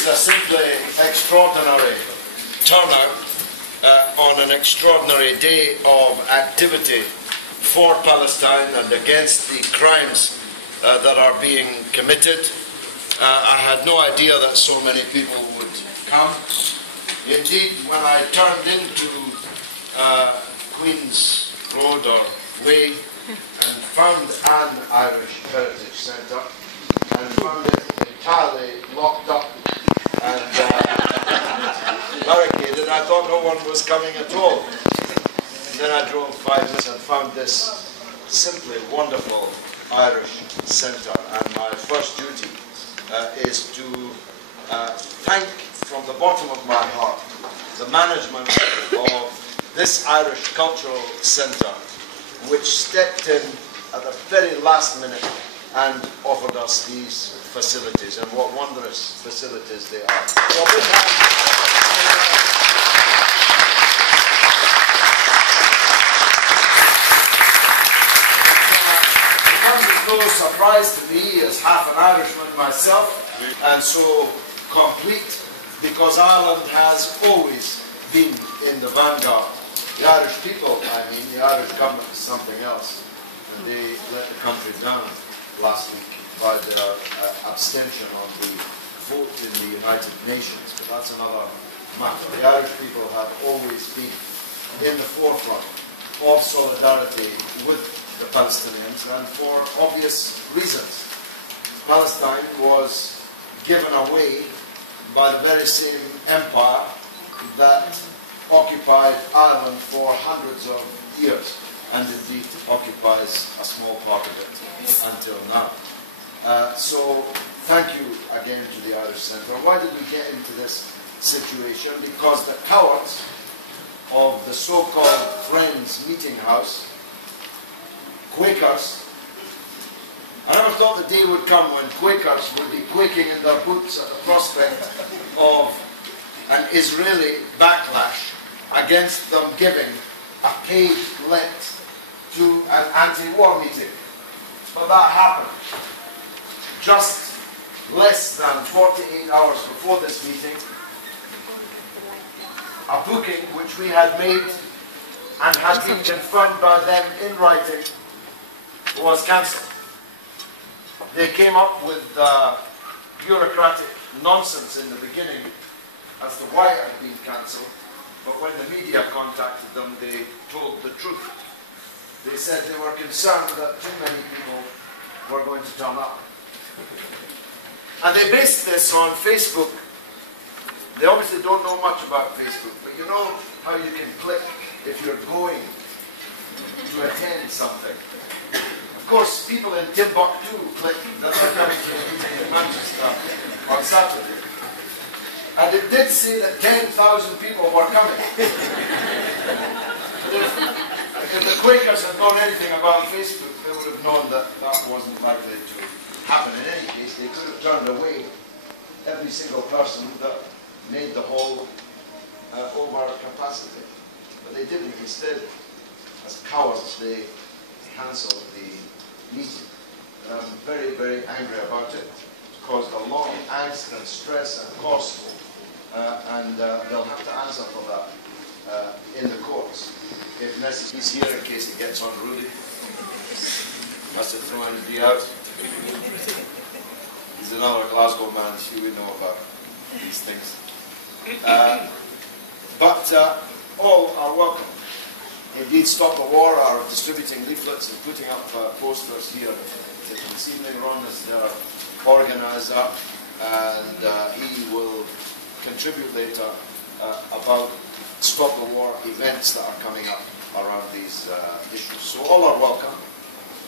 is a simply extraordinary turnout on an extraordinary day of activity for Palestine and against the crimes that are being committed. I had no idea that so many people would come. Indeed, when I turned into Queen's Road or Way and found an Irish Heritage Centre and found it entirely locked up and barricaded, I thought no one was coming at all. And then I drove 5 minutes and found this simply wonderful Irish Centre, and my first duty is to thank from the bottom of my heart the management of this Irish Cultural Centre, which stepped in at the very last minute and offered us these facilities, and what wondrous facilities they are. So big hand. No surprise to me as half an Irishman myself, and so complete, because Ireland has always been in the vanguard. The Irish people, I mean, the Irish government is something else, and they let the country down last week by their abstention on the vote in the United Nations, but that's another matter. The Irish people have always been in the forefront of solidarity with the Palestinians, and for obvious reasons. Palestine was given away by the very same empire that occupied Ireland for hundreds of years, and indeed occupies a small part of it until now. So thank you again to the Irish Centre. Why did we get into this situation? Because the cowards of the so-called Friends Meeting House, Quakers, I never thought the day would come when Quakers would be quaking in their boots at the prospect of an Israeli backlash against them giving a paid Lent to an anti-war meeting. But that happened just less than 48 hours before this meeting. A booking which we had made and had been confirmed by them in writing was cancelled. They came up with bureaucratic nonsense in the beginning as to why it had been cancelled, but when the media contacted them, they told the truth. They said they were concerned that too many people were going to turn up. And they based this on Facebook. They obviously don't know much about Facebook, but you know how you can click if you're going to attend something. Of course, people in Timbuktu click that they're coming to a meeting in Manchester on Saturday. And it did say that 10,000 people were coming. If the Quakers had known anything about Facebook, they would have known that that wasn't likely to happen. In any case, they could have turned away every single person that made the hall over capacity. But they didn't. Instead, as cowards, they cancelled the meeting. I'm very, very angry about it. It's caused a lot of angst and stress and cost, and they'll have to answer for that in the courts. If necessary, he's here in case he gets on Rudy. Must have thrown anybody out. He's another Glasgow man, she would know about these things. But all are welcome. Indeed, Stop the War are distributing leaflets and putting up posters here this evening. Ron is their organizer, and he will contribute later about Stop the War events that are coming up around these issues. So all are welcome.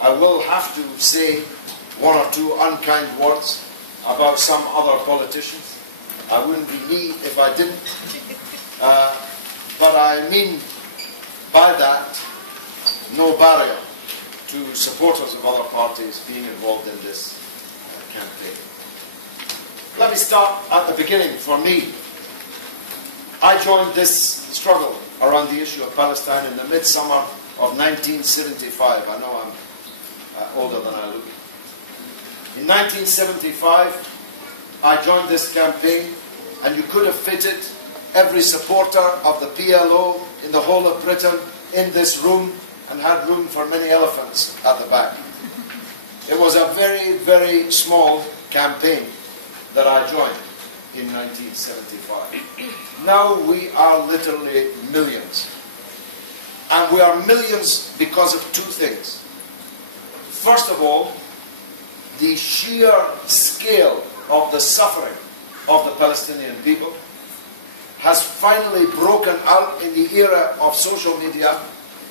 I will have to say one or two unkind words about some other politicians. I wouldn't be me if I didn't. But I mean by that no barrier to supporters of other parties being involved in this campaign. Let me start at the beginning. For me, I joined this struggle around the issue of Palestine in the midsummer of 1975. I know I'm older than I look. In 1975, I joined this campaign and you could have fitted every supporter of the PLO in the whole of Britain in this room and had room for many elephants at the back. It was a very, very small campaign that I joined in 1975. Now we are literally millions. And we are millions because of two things. First of all, the sheer scale of the suffering of the Palestinian people has finally broken out in the era of social media,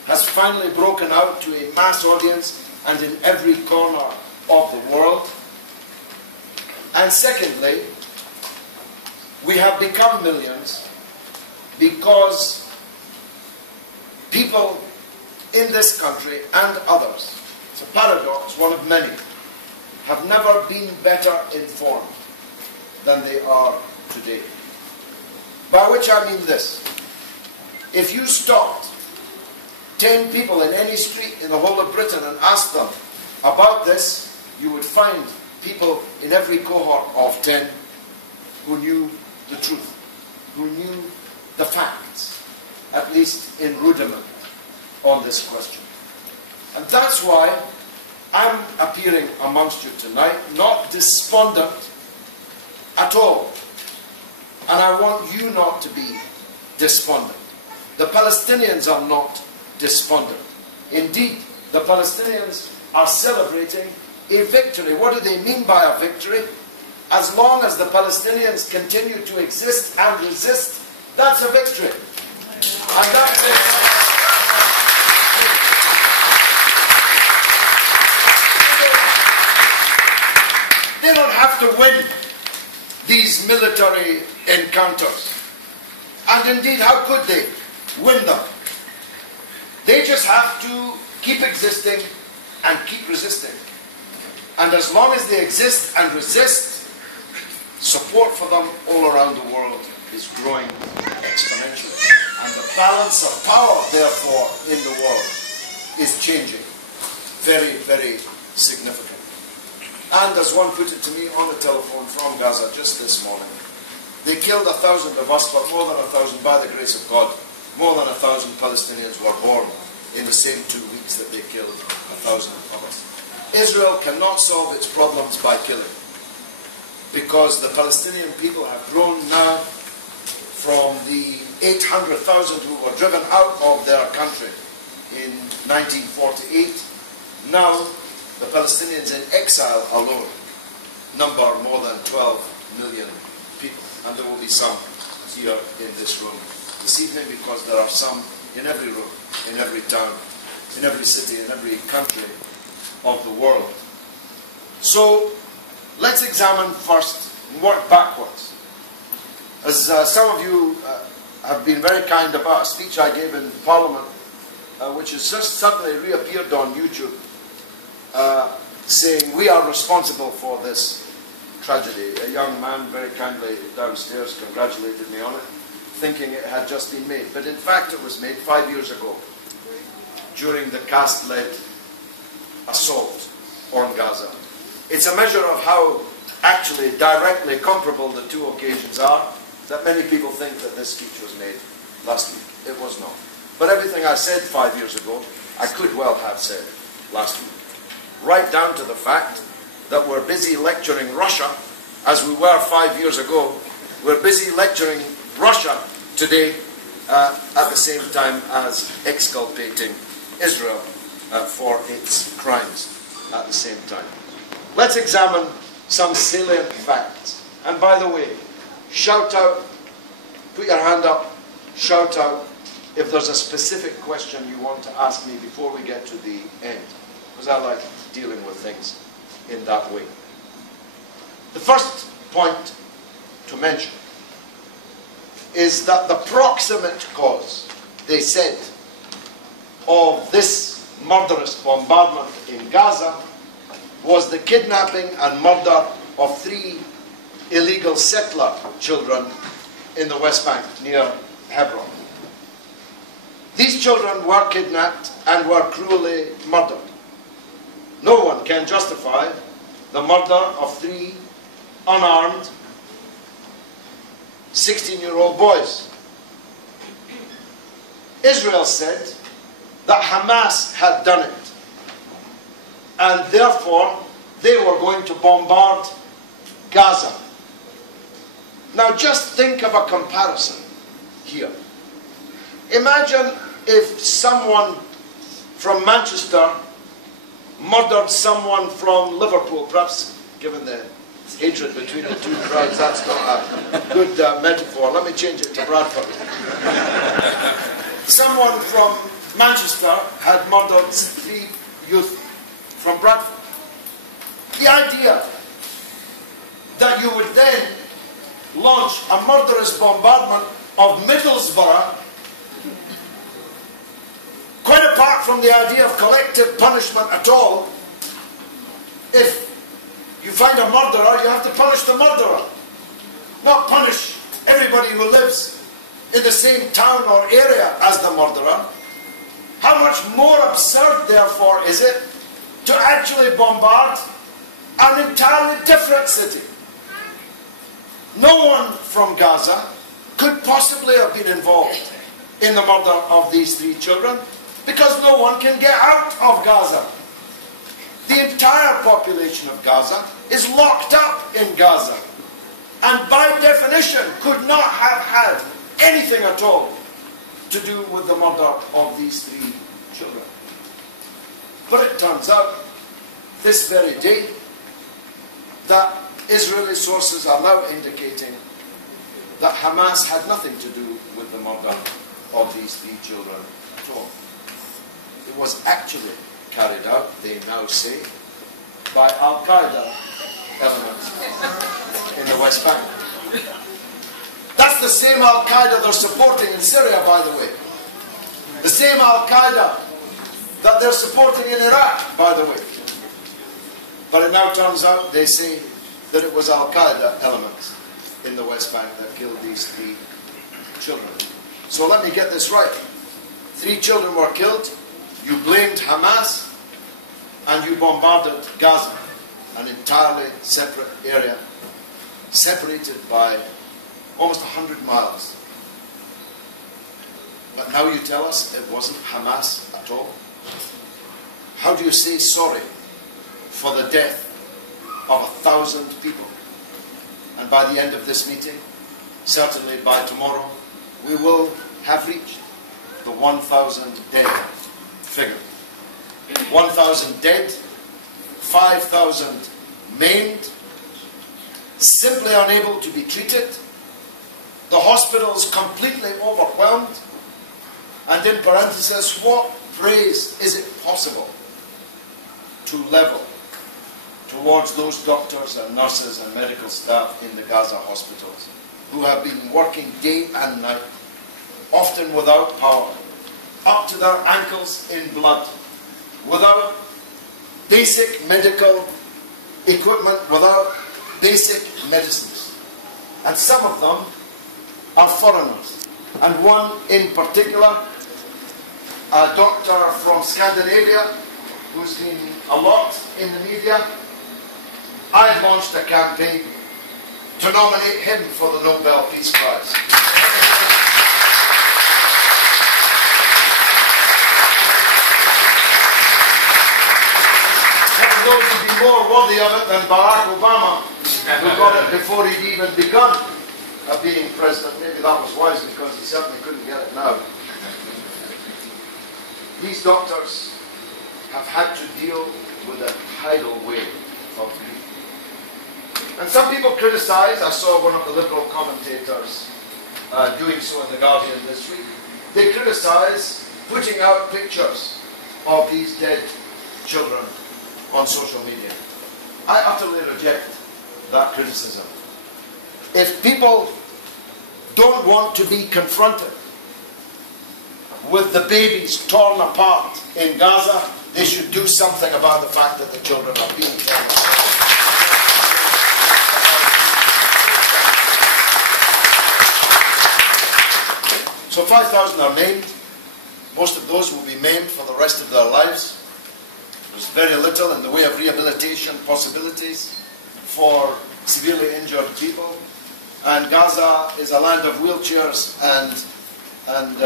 has finally broken out to a mass audience and in every corner of the world. And secondly, we have become millions because people in this country and others, it's a paradox, one of many, have never been better informed than they are today. By which I mean this: if you stopped 10 people in any street in the whole of Britain and asked them about this, you would find people in every cohort of 10 who knew the truth, who knew the facts, at least in rudiment, on this question. And that's why I'm appearing amongst you tonight, not despondent at all. And I want you not to be despondent. The Palestinians are not despondent. Indeed, the Palestinians are celebrating a victory. What do they mean by a victory? As long as the Palestinians continue to exist and resist, that's a victory. And that's it. They don't have to win these military encounters. And indeed, how could they win them? They just have to keep existing and keep resisting. And as long as they exist and resist, support for them all around the world is growing exponentially. And the balance of power, therefore, in the world is changing very, very significantly. And as one put it to me on the telephone from Gaza just this morning, they killed 1,000 of us, but more than 1,000, by the grace of God, more than 1,000 Palestinians were born in the same 2 weeks that they killed 1,000 of us. Israel cannot solve its problems by killing, because the Palestinian people have grown now from the 800,000 who were driven out of their country in 1948. Now, the Palestinians in exile alone number more than 12 million people. And there will be some here in this room this evening, because there are some in every room, in every town, in every city, in every country of the world. So let's examine first and work backwards. As some of you have been very kind about a speech I gave in Parliament, which has just suddenly reappeared on YouTube, saying we are responsible for this tragedy. A young man very kindly downstairs congratulated me on it, thinking it had just been made. But in fact it was made 5 years ago, during the caste-led assault on Gaza. It's a measure of how actually directly comparable the two occasions are, that many people think that this speech was made last week. It was not. But everything I said 5 years ago, I could well have said last week. Right down to the fact that we're busy lecturing Russia, as we were 5 years ago. We're busy lecturing Russia today at the same time as exculpating Israel for its crimes at the same time. Let's examine some salient facts. And by the way, shout out, put your hand up, shout out if there's a specific question you want to ask me before we get to the end, because I like dealing with things in that way. The first point to mention is that the proximate cause, they said, of this murderous bombardment in Gaza was the kidnapping and murder of 3 illegal settler children in the West Bank near Hebron. These children were kidnapped and were cruelly murdered. No one can justify the murder of 3 unarmed 16-year-old boys. Israel said that Hamas had done it, and therefore they were going to bombard Gaza. Now just think of a comparison here. Imagine if someone from Manchester murdered someone from Liverpool, perhaps given the hatred between the two crowds, that's not a good metaphor. Let me change it to Bradford. Someone from Manchester had murdered 3 youth from Bradford. The idea that you would then launch a murderous bombardment of Middlesbrough, quite apart from the idea of collective punishment at all, if you find a murderer, you have to punish the murderer, not punish everybody who lives in the same town or area as the murderer. How much more absurd, therefore, is it to actually bombard an entirely different city? No one from Gaza could possibly have been involved in the murder of these 3 children, because no one can get out of Gaza. The entire population of Gaza is locked up in Gaza, and by definition could not have had anything at all to do with the murder of these 3 children. But it turns out, this very day, that Israeli sources are now indicating that Hamas had nothing to do with the murder of these 3 children at all. It was actually carried out, they now say, by Al-Qaeda elements in the West Bank. That's the same Al-Qaeda they're supporting in Syria, by the way. The same Al-Qaeda that they're supporting in Iraq, by the way. But it now turns out, they say, that it was Al-Qaeda elements in the West Bank that killed these 3 children. So let me get this right. 3 children were killed, you blamed Hamas, and you bombarded Gaza, an entirely separate area, separated by almost 100 miles. But now you tell us it wasn't Hamas at all? How do you say sorry for the death of 1,000 people? And by the end of this meeting, certainly by tomorrow, we will have reached the 1,000 dead figure. 1,000 dead, 5,000 maimed, simply unable to be treated, the hospitals completely overwhelmed, and in parenthesis, what praise is it possible to level towards those doctors and nurses and medical staff in the Gaza hospitals who have been working day and night, often without power, up to their ankles in blood, without basic medical equipment, without basic medicines. And some of them are foreigners. And one in particular, a doctor from Scandinavia, who's been a lot in the media. I've launched a campaign to nominate him for the Nobel Peace Prize. Heaven knows he'd be more worthy of it than Barack Obama, who got it before he'd even begun being president. Maybe that was wise, because he certainly couldn't get it now. These doctors have had to deal with a tidal wave of grief. And some people criticize, I saw one of the Liberal commentators doing so in The Guardian this week, they criticize putting out pictures of these dead children on social media. I utterly reject that criticism. If people don't want to be confronted with the babies torn apart in Gaza, they should do something about the fact that the children are being torn apart. So 5,000 are maimed. Most of those will be maimed for the rest of their lives. There's very little in the way of rehabilitation possibilities for severely injured people. And Gaza is a land of wheelchairs and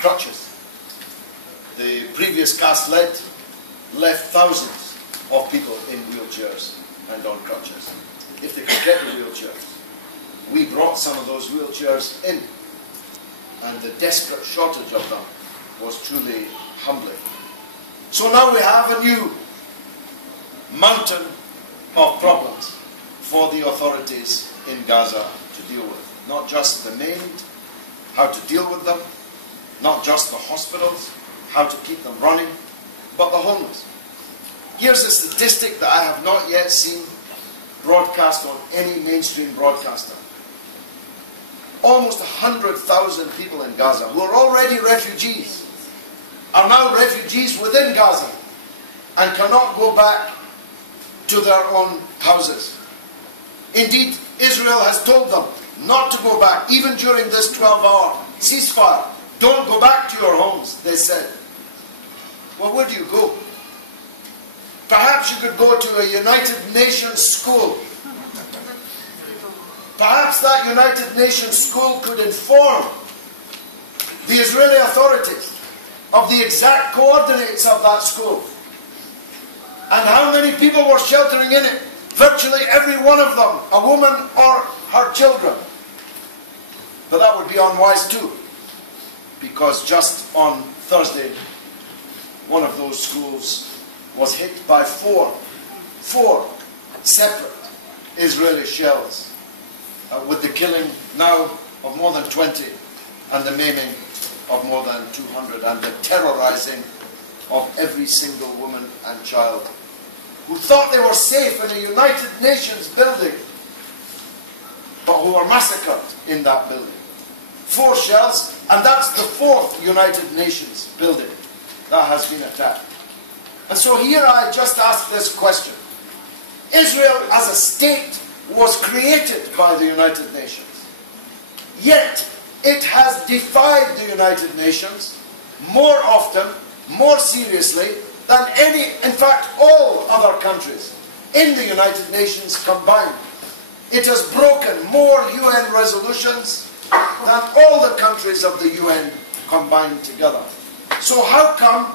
crutches. The previous cast left thousands of people in wheelchairs and on crutches, if they could get the wheelchairs. We brought some of those wheelchairs in, and the desperate shortage of them was truly humbling. So now we have a new mountain of problems for the authorities in Gaza to deal with. Not just the maimed, how to deal with them, not just the hospitals, how to keep them running, but the homeless. Here's a statistic that I have not yet seen broadcast on any mainstream broadcaster. Almost 100,000 people in Gaza who are already refugees are now refugees within Gaza and cannot go back to their own houses. Indeed, Israel has told them not to go back, even during this 12-hour ceasefire. Don't go back to your homes, they said. Well, where do you go? Perhaps you could go to a United Nations school. Perhaps that United Nations school could inform the Israeli authorities of the exact coordinates of that school and how many people were sheltering in it. Virtually every one of them, a woman or her children. But that would be unwise too, because just on Thursday, one of those schools was hit by four separate Israeli shells, with the killing now of more than 20 and the maiming of more than 200 and the terrorizing of every single woman and child who thought they were safe in a United Nations building, but who were massacred in that building. 4 shells, and that's the 4th United Nations building that has been attacked. And so here I just ask this question. Israel as a state was created by the United Nations. Yet it has defied the United Nations more often, more seriously, than any, in fact, all other countries in the United Nations combined. It has broken more UN resolutions than all the countries of the UN combined together. So how come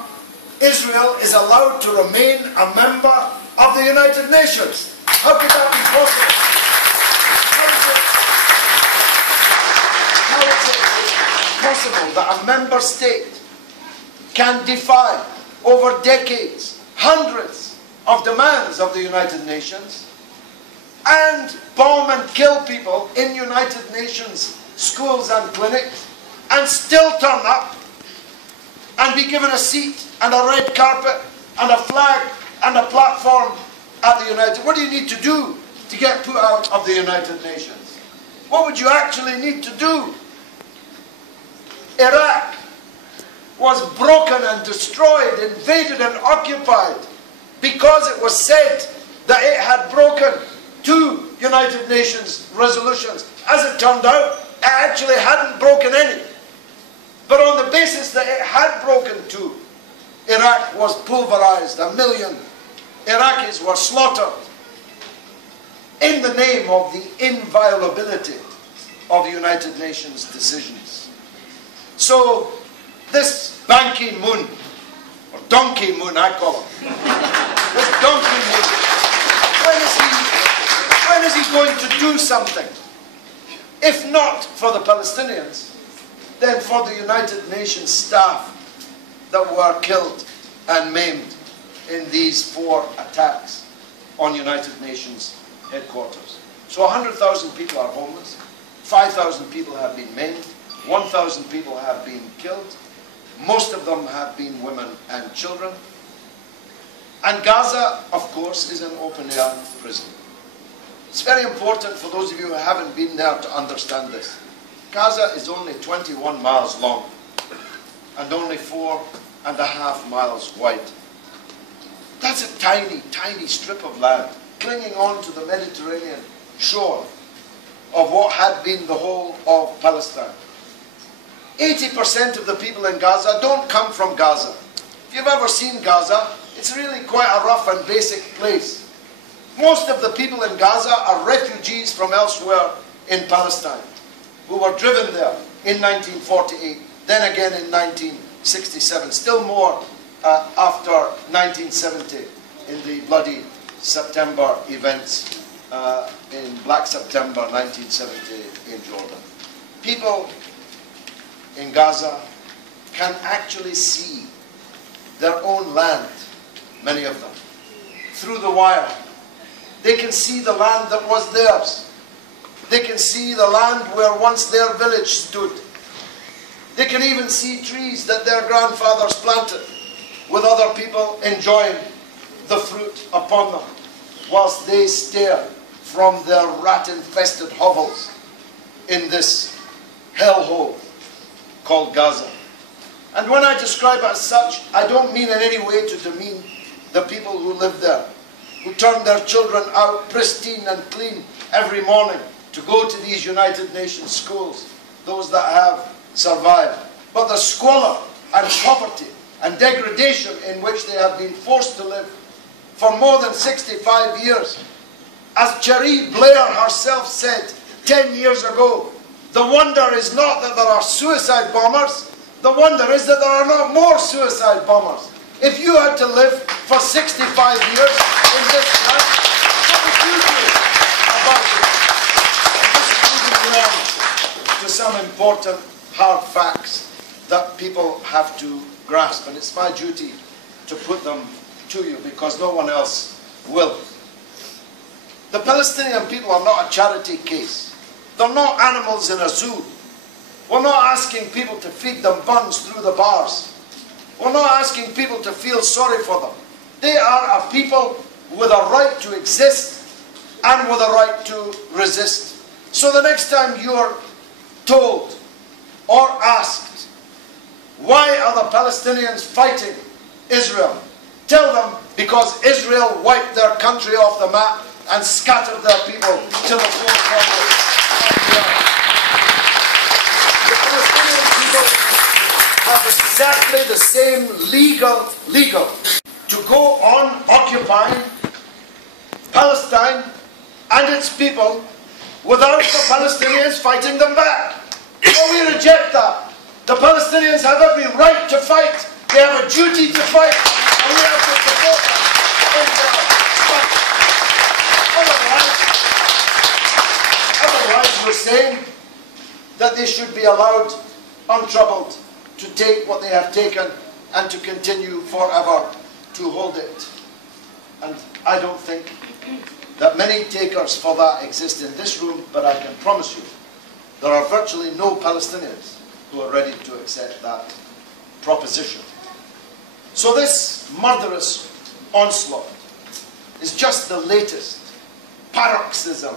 Israel is allowed to remain a member of the United Nations? How could that be possible? How is it possible that a member state can defy over decades hundreds of demands of the United Nations and bomb and kill people in United Nations schools and clinics and still turn up and be given a seat and a red carpet and a flag and a platform at the United... What do you need to do to get put out of the United Nations? What would you actually need to do? Iraq was broken and destroyed, invaded and occupied because it was said that it had broken 2 United Nations resolutions. As it turned out, it actually hadn't broken any. But on the basis that it had broken 2, Iraq was pulverized. 1 million Iraqis were slaughtered in the name of the inviolability of the United Nations decisions. So this Ban Ki-moon, or Donkey Moon I call him, this Donkey Moon, when is he going to do something? If not for the Palestinians, then for the United Nations staff that were killed and maimed in these 4 attacks on United Nations headquarters. So 100,000 people are homeless, 5,000 people have been maimed, 1,000 people have been killed, most of them have been women and children. And Gaza, of course, is an open-air prison. It's very important for those of you who haven't been there to understand this. Gaza is only 21 miles long and only 4.5 miles wide. That's a tiny, tiny strip of land clinging on to the Mediterranean shore of what had been the whole of Palestine. 80% of the people in Gaza don't come from Gaza. If you've ever seen Gaza, it's really quite a rough and basic place. Most of the people in Gaza are refugees from elsewhere in Palestine, who were driven there in 1948, then again in 1967, still more after 1970 in the bloody September events in Black September 1970 in Jordan. People in Gaza can actually see their own land, many of them, through the wire. They can see the land that was theirs. They can see the land where once their village stood. They can even see trees that their grandfathers planted, with other people enjoying the fruit upon them, whilst they stare from their rat-infested hovels in this hellhole called Gaza. And when I describe it as such, I don't mean in any way to demean the people who live there, who turn their children out pristine and clean every morning to go to these United Nations schools, those that have survived. But the squalor and poverty and degradation in which they have been forced to live for more than 65 years. As Cherie Blair herself said 10 years ago, the wonder is not that there are suicide bombers, the wonder is that there are not more suicide bombers. If you had to live for 65 years in this land, what would you do about it? This is moving on to some important hard facts that people have to grasp, and it's my duty to put them to you because no one else will. The Palestinian people are not a charity case. They're not animals in a zoo. We're not asking people to feed them buns through the bars. We're not asking people to feel sorry for them. They are a people with a right to exist and with a right to resist. So the next time you're told or asked, why are the Palestinians fighting Israel? Tell them because Israel wiped their country off the map and scattered their people to the four corners of the earth. The Palestinian people have exactly the same legal to go on occupying Palestine and its people without the Palestinians fighting them back. So we reject that. The Palestinians have every right to fight. They have a duty to fight, and we have to support them in their fight. Otherwise we're saying that they should be allowed untroubled to take what they have taken and to continue forever to hold it. And I don't think that many takers for that exist in this room, but I can promise you there are virtually no Palestinians who are ready to accept that proposition. So this murderous onslaught is just the latest paroxysm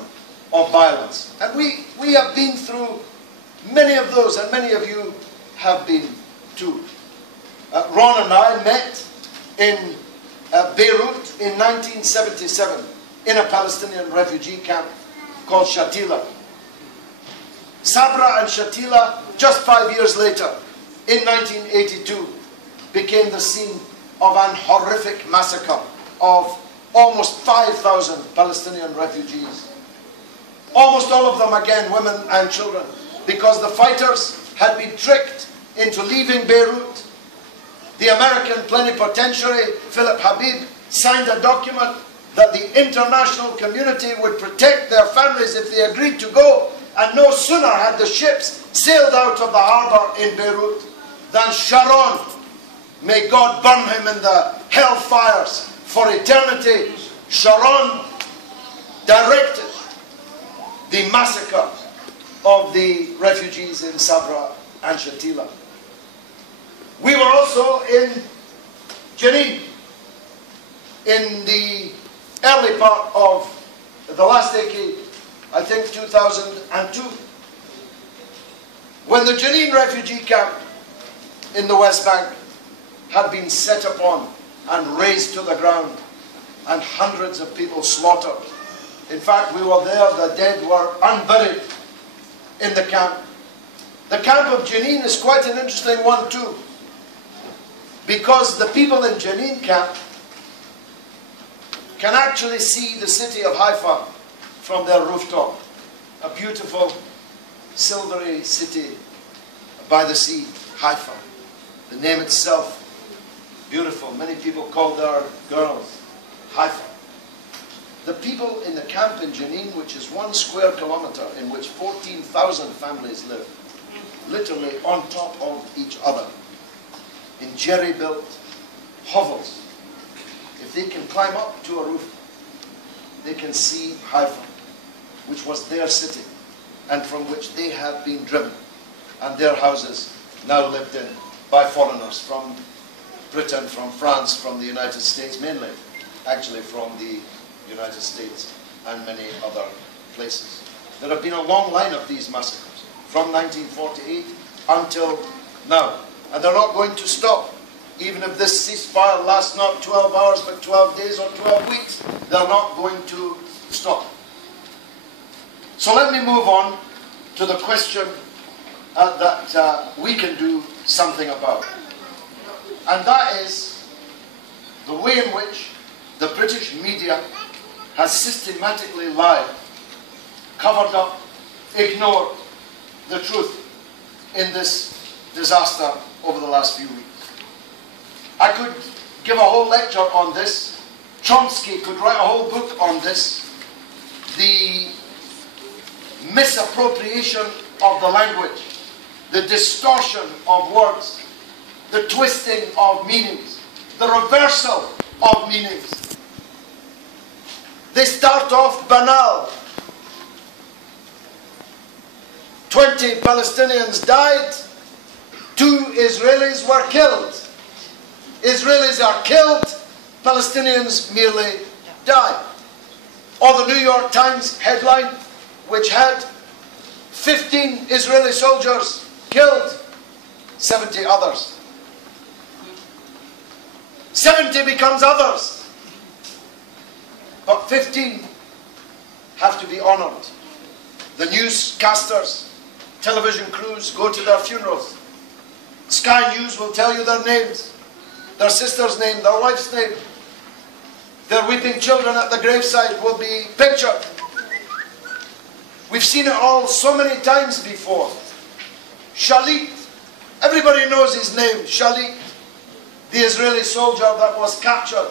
of violence. And we have been through many of those, and many of you have been too. Ron and I met in Beirut in 1977 in a Palestinian refugee camp called Shatila. Sabra and Shatila, just 5 years later, in 1982, became the scene of an horrific massacre of almost 5,000 Palestinian refugees. Almost all of them, again, women and children, because the fighters had been tricked into leaving Beirut. The American plenipotentiary, Philip Habib, signed a document that the international community would protect their families if they agreed to go, and no sooner had the ships sailed out of the harbour in Beirut than Sharon, may God burn him in the hellfires for eternity, Sharon directed the massacre of the refugees in Sabra and Shatila. We were also in Jenin in the early part of the last decade, I think 2002, when the Jenin refugee camp in the West Bank had been set upon and razed to the ground and hundreds of people slaughtered. In fact, we were there, the dead were unburied in the camp. The camp of Jenin is quite an interesting one too, because the people in Jenin camp can actually see the city of Haifa from their rooftop. a beautiful silvery city by the sea, Haifa. The name itself, beautiful. Many people call their girls Haifa. The people in the camp in Jenin, which is 1 square kilometer, in which 14,000 families live, literally on top of each other, in jerry-built hovels. If they can climb up to a roof, they can see Haifa, which was their city, and from which they had been driven, and their houses now lived in by foreigners from Britain, from France, from the United States, mainly, actually from the United States and many other places. There have been a long line of these massacres, from 1948 until now, and they're not going to stop. Even if this ceasefire lasts not 12 hours but 12 days or 12 weeks, they're not going to stop. So let me move on to the question that we can do something about. And that is the way in which the British media has systematically lied, covered up, ignored the truth in this disaster over the last few weeks. I could give a whole lecture on this. Chomsky could write a whole book on this. The misappropriation of the language, the distortion of words, the twisting of meanings, the reversal of meanings. They start off banal. 20 Palestinians died, 2 Israelis were killed. Israelis are killed, Palestinians merely die. Or the New York Times headline, which had 15 Israeli soldiers killed, 70 others. 70 becomes others. But 15 have to be honored. The newscasters, television crews go to their funerals. Sky News will tell you their names, their sister's name, their wife's name. Their weeping children at the graveside will be pictured. We've seen it all so many times before. Shalit, everybody knows his name, Shalit, the Israeli soldier that was captured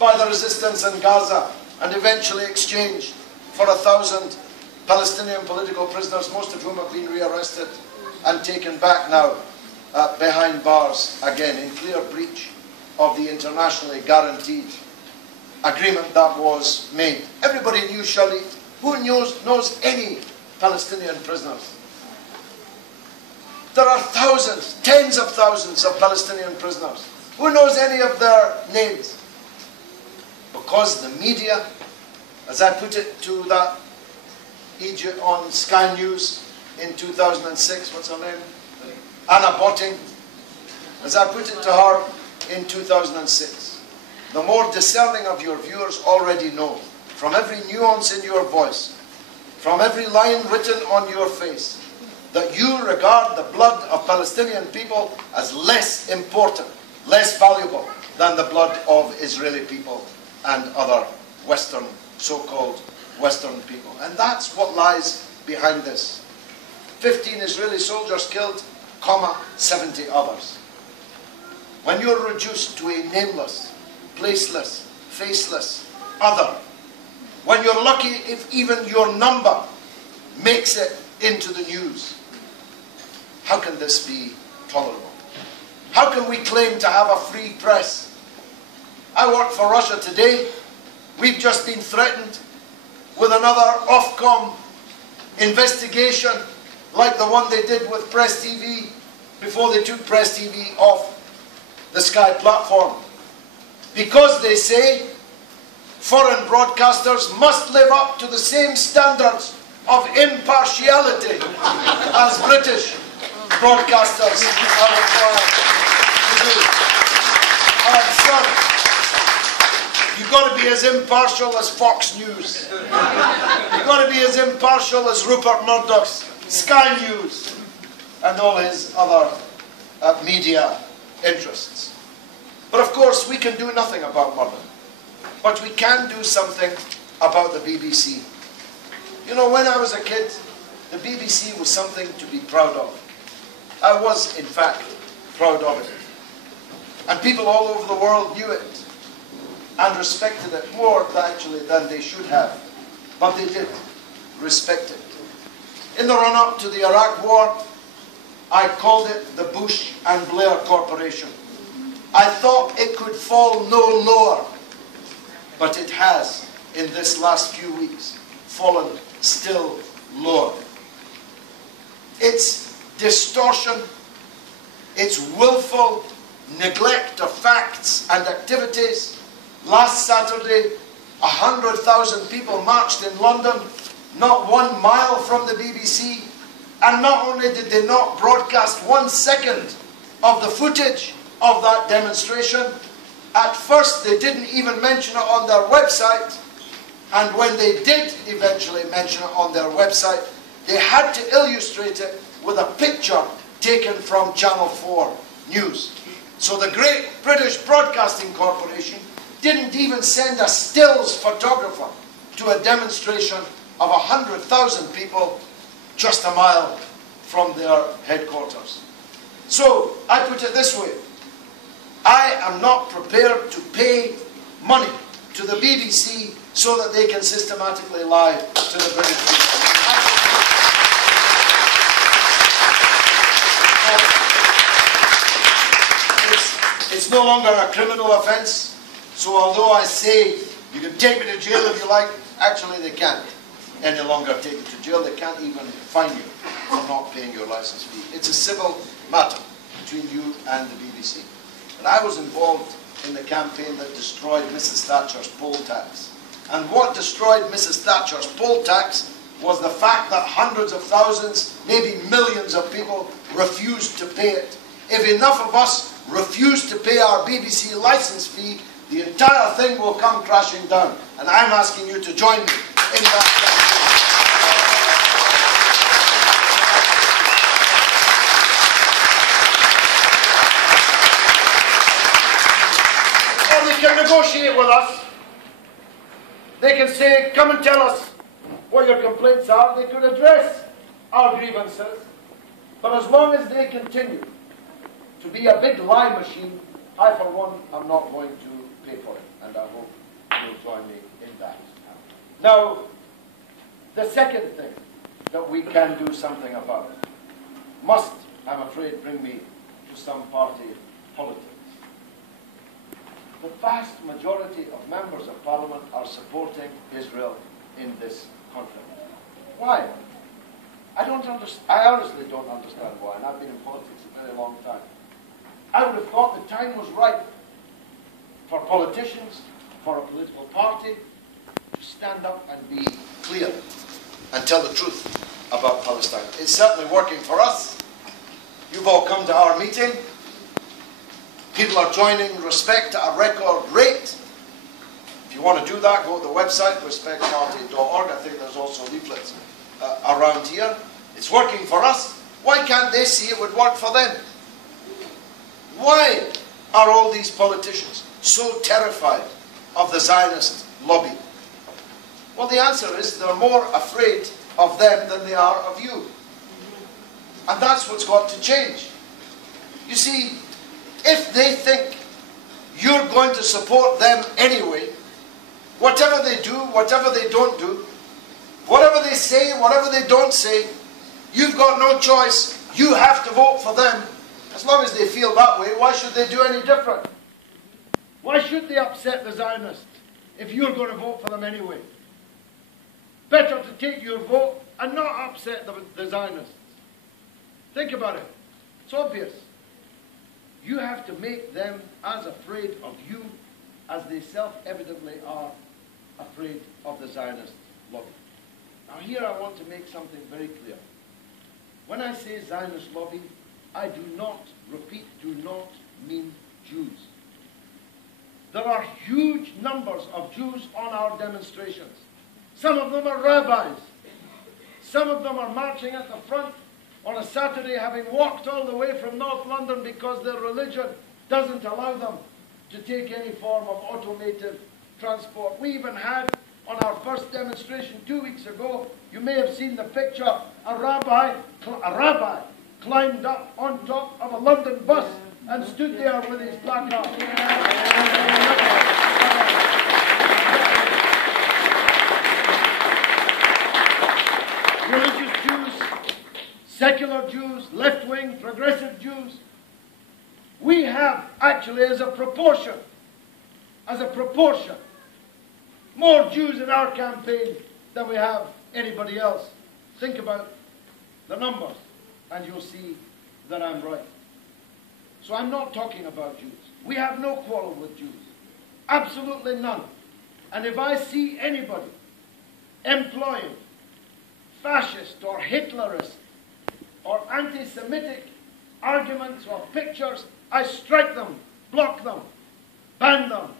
by the resistance in Gaza and eventually exchanged for 1,000 Palestinian political prisoners, most of whom have been rearrested and taken back now behind bars, again in clear breach of the internationally guaranteed agreement that was made. Everybody knew Shalit. Who knows any Palestinian prisoners? There are thousands, tens of thousands of Palestinian prisoners. Who knows any of their names? Because the media, as I put it to that Egypt on Sky News in 2006, what's her name? Anna Botting. As I put it to her in 2006, the more discerning of your viewers already know, from every nuance in your voice, from every line written on your face, that you regard the blood of Palestinian people as less important, less valuable than the blood of Israeli people and other Western, so-called Western people. And that's what lies behind this. 15 Israeli soldiers killed, 70 others. When you're reduced to a nameless, placeless, faceless other, when you're lucky if even your number makes it into the news, how can this be tolerable? How can we claim to have a free press? I work for Russia today. We've just been threatened with another Ofcom investigation like the one they did with Press TV before they took Press TV off the Sky platform. Because they say foreign broadcasters must live up to the same standards of impartiality as British broadcasters are required to do. Sir, you've got to be as impartial as Fox News. You've got to be as impartial as Rupert Murdoch's Sky News and all his other media interests. But of course, we can do nothing about murder. But we can do something about the BBC. You know, when I was a kid, the BBC was something to be proud of. I was, in fact, proud of it. And people all over the world knew it and respected it more, actually, than they should have. But they did respect it. In the run-up to the Iraq War, I called it the Bush and Blair Corporation. I thought it could fall no lower, but it has, in this last few weeks, fallen still lower. Its distortion, its willful neglect of facts and activities. Last Saturday, 100,000 people marched in London, not 1 mile from the BBC, and not only did they not broadcast 1 second of the footage of that demonstration, at first they didn't even mention it on their website, and when they did eventually mention it on their website, they had to illustrate it with a picture taken from Channel 4 News. So the great British Broadcasting Corporation didn't even send a stills photographer to a demonstration of 100,000 people just a mile from their headquarters. So I put it this way: I am not prepared to pay money to the BBC so that they can systematically lie to the British people. It's no longer a criminal offence, so although I say you can take me to jail if you like, actually they can't any longer take you to jail. They can't even fine you for not paying your licence fee. It's a civil matter between you and the BBC. And I was involved in the campaign that destroyed Mrs. Thatcher's poll tax. And what destroyed Mrs. Thatcher's poll tax was the fact that hundreds of thousands, maybe millions of people refused to pay it. If enough of us refuse to pay our BBC licence fee, the entire thing will come crashing down. And I'm asking you to join me in that campaign. Or they can negotiate with us. They can say, come and tell us what your complaints are. They could address our grievances. But as long as they continue to be a big lie machine, I, for one, am not going to pay for it. And I hope you'll join me in that. Now, the second thing that we can do something about must, I'm afraid, bring me to some party politics. The vast majority of members of Parliament are supporting Israel in this conflict. Why? I honestly don't understand why, and I've been in politics a very long time. I would have thought the time was right for politicians, for a political party, to stand up and be clear and tell the truth about Palestine. It's certainly working for us. You've all come to our meeting. People are joining Respect at a record rate. If you want to do that, go to the website, respectparty.org. I think there's also leaflets around here. It's working for us. Why can't they see it would work for them? Why are all these politicians so terrified of the Zionist lobby? Well, the answer is they're more afraid of them than they are of you. And that's what's got to change. You see, if they think you're going to support them anyway, whatever they do, whatever they don't do, whatever they say, whatever they don't say, you've got no choice. You have to vote for them. As long as they feel that way, why should they do any different? Why should they upset the Zionists if you're going to vote for them anyway? Better to take your vote and not upset the Zionists. Think about it. It's obvious. You have to make them as afraid of you as they self-evidently are afraid of the Zionist lobby. Now here I want to make something very clear. When I say Zionist lobby, I do not, repeat, do not mean Jews. There are huge numbers of Jews on our demonstrations. Some of them are rabbis. Some of them are marching at the front on a Saturday, having walked all the way from North London because their religion doesn't allow them to take any form of automated transport. We even had on our first demonstration 2 weeks ago, you may have seen the picture. A rabbi climbed up on top of a London bus and stood there with his placard. Religious Jews, secular Jews, left-wing, progressive Jews. We have actually, as a proportion, more Jews in our campaign than we have anybody else. Think about the numbers, and you'll see that I'm right. So I'm not talking about Jews. We have no quarrel with Jews. Absolutely none. And if I see anybody employing fascist or Hitlerist or anti-Semitic arguments or pictures, I strike them, block them, ban them,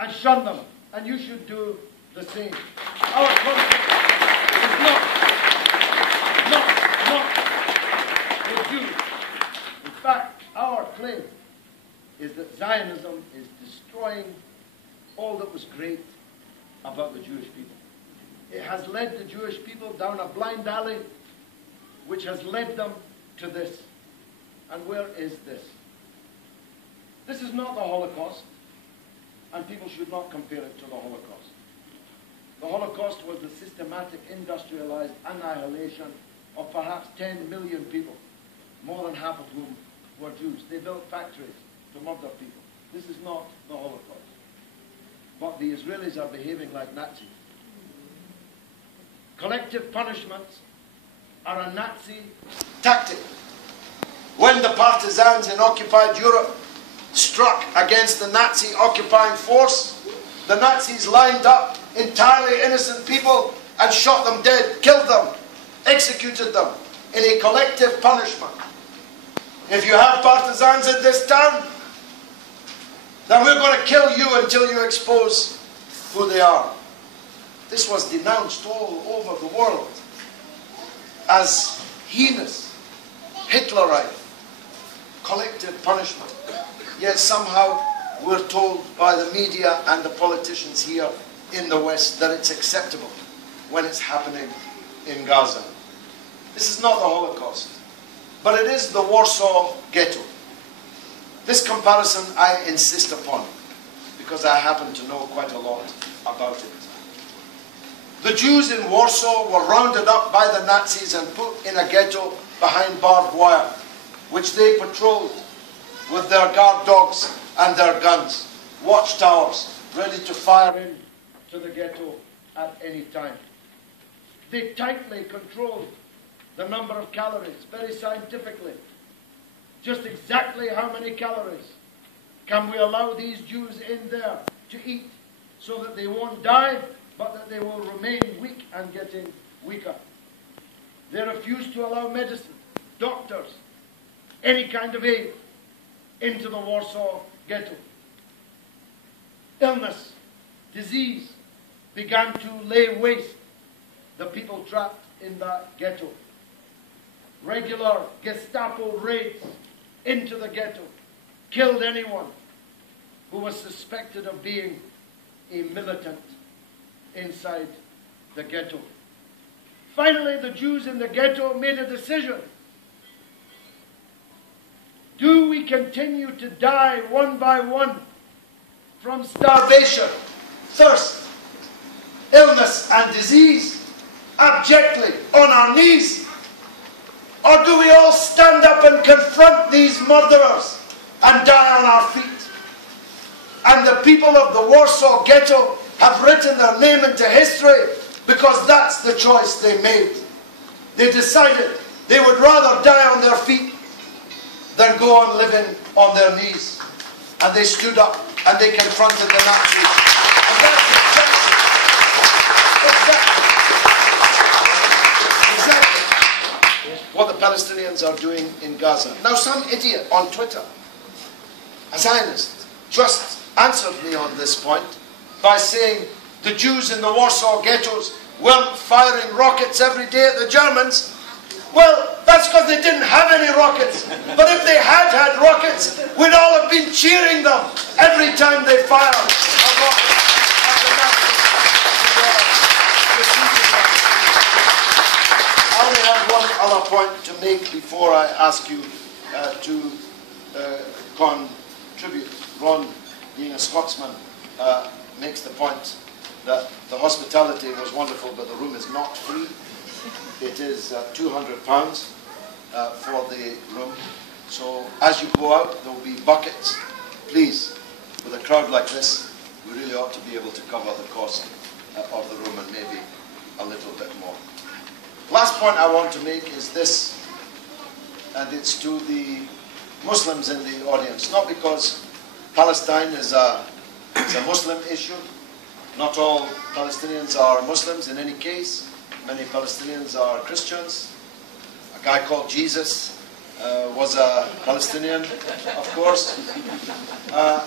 and shun them. And you should do the same. Our conflict is not with Jews. In fact, our claim is that Zionism is destroying all that was great about the Jewish people. It has led the Jewish people down a blind alley which has led them to this. And where is this? This is not the Holocaust, and people should not compare it to the Holocaust. The Holocaust was the systematic, industrialized annihilation of perhaps 10 million people, more than half of whom were Jews. They built factories to murder people. This is not the Holocaust. But the Israelis are behaving like Nazis. Collective punishments are a Nazi tactic. When the partisans in occupied Europe struck against the Nazi occupying force, the Nazis lined up entirely innocent people and shot them dead, killed them, executed them in a collective punishment. If you have partisans in this town, then we're going to kill you until you expose who they are. This was denounced all over the world as heinous, Hitlerite, collective punishment. Yet somehow we're told by the media and the politicians here in the West that it's acceptable when it's happening in Gaza. This is not the Holocaust, but it is the Warsaw Ghetto. This comparison I insist upon because I happen to know quite a lot about it. The Jews in Warsaw were rounded up by the Nazis and put in a ghetto behind barbed wire, which they patrolled with their guard dogs and their guns, watchtowers, ready to fire in to the ghetto at any time. They tightly controlled the number of calories, very scientifically. Just exactly how many calories can we allow these Jews in there to eat so that they won't die, but that they will remain weak and getting weaker. They refused to allow medicine, doctors, any kind of aid into the Warsaw Ghetto. Illness, disease began to lay waste the people trapped in that ghetto. Regular Gestapo raids into the ghetto killed anyone who was suspected of being a militant inside the ghetto. Finally, the Jews in the ghetto made a decision. Do we continue to die one by one from starvation, thirst, illness and disease, abjectly on our knees? Or do we all stand up and confront these murderers and die on our feet? And the people of the Warsaw Ghetto have written their name into history because that's the choice they made. They decided they would rather die on their feet than go on living on their knees. And they stood up and they confronted the Nazis. And that's exactly what the Palestinians are doing in Gaza. Now some idiot on Twitter, a Zionist, just answered me on this point by saying the Jews in the Warsaw ghettos weren't firing rockets every day at the Germans. Well, that's because they didn't have any rockets. But if they had had rockets, we'd all have been cheering them every time they fired a rocket at the Nazis. point to make before I ask you to contribute. Ron, being a Scotsman, makes the point that the hospitality was wonderful, but the room is not free. It is £200 for the room. So as you go out, there will be buckets. Please, with a crowd like this, we really ought to be able to cover the cost of the room and maybe a little bit more. Last point I want to make is this, and it's to the Muslims in the audience. Not because Palestine is a Muslim issue. Not all Palestinians are Muslims in any case. Many Palestinians are Christians. A guy called Jesus was a Palestinian, of course.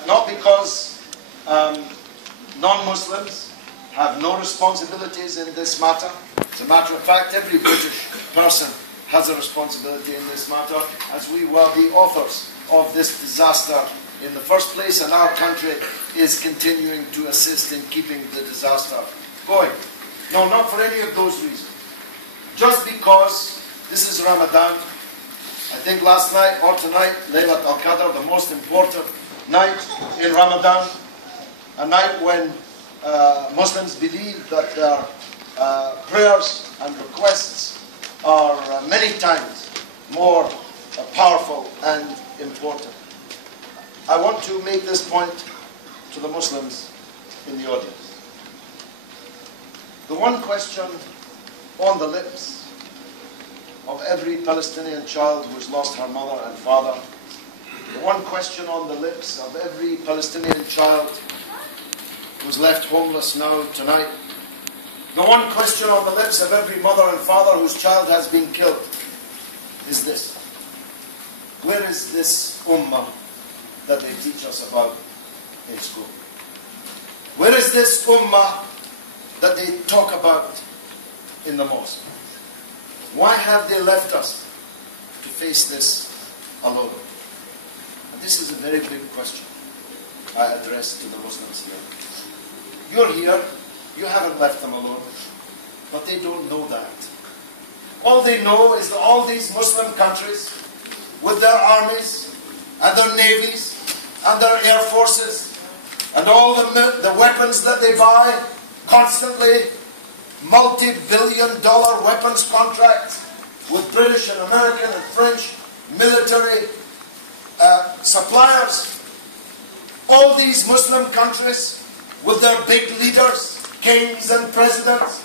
Not because non-Muslims have no responsibilities in this matter. As a matter of fact, every British person has a responsibility in this matter, as we were the authors of this disaster in the first place, and our country is continuing to assist in keeping the disaster going. No, not for any of those reasons. Just because this is Ramadan. I think last night or tonight, Laylat al-Qadr, the most important night in Ramadan, a night when Muslims believe that their prayers and requests are many times more powerful and important. I want to make this point to the Muslims in the audience. The one question on the lips of every Palestinian child who's lost her mother and father, the one question on the lips of every Palestinian child who's left homeless now tonight, the one question on the lips of every mother and father whose child has been killed is this: where is this ummah that they teach us about in school? Where is this ummah that they talk about in the mosque? Why have they left us to face this alone? And this is a very big question I address to the Muslims here. You're here, you haven't left them alone, but they don't know that. All they know is that all these Muslim countries, with their armies and their navies and their air forces and all the weapons that they buy constantly, multi-billion-dollar weapons contracts with British and American and French military suppliers. All these Muslim countries with their big leaders, kings and presidents.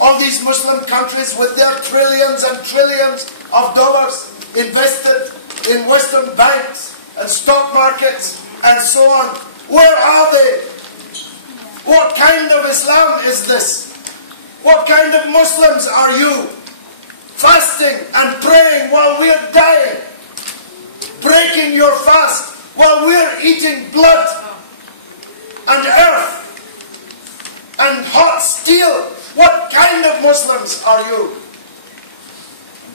All these Muslim countries with their trillions and trillions of dollars invested in Western banks and stock markets and so on. Where are they? What kind of Islam is this? What kind of Muslims are you? Fasting and praying while we're dying. Breaking your fast while we're eating blood and earth and hot steel. What kind of Muslims are you?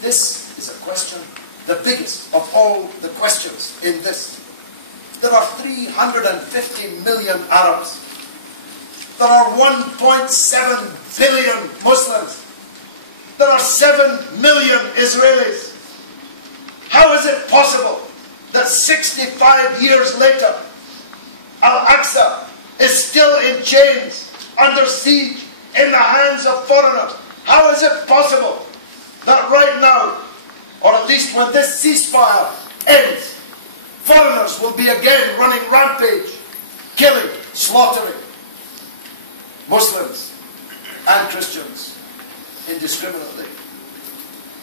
This is a question, the biggest of all the questions in this. There are 350 million Arabs. There are 1.7 billion Muslims. There are 7 million Israelis. How is it possible that 65 years later, Al-Aqsa is still in chains, under siege, in the hands of foreigners? How is it possible that right now, or at least when this ceasefire ends, foreigners will be again running rampage, killing, slaughtering Muslims and Christians indiscriminately?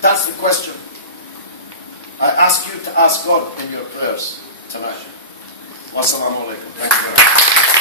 That's the question I ask you to ask God in your prayers tonight. Wassalamu alaikum. Thank you very much.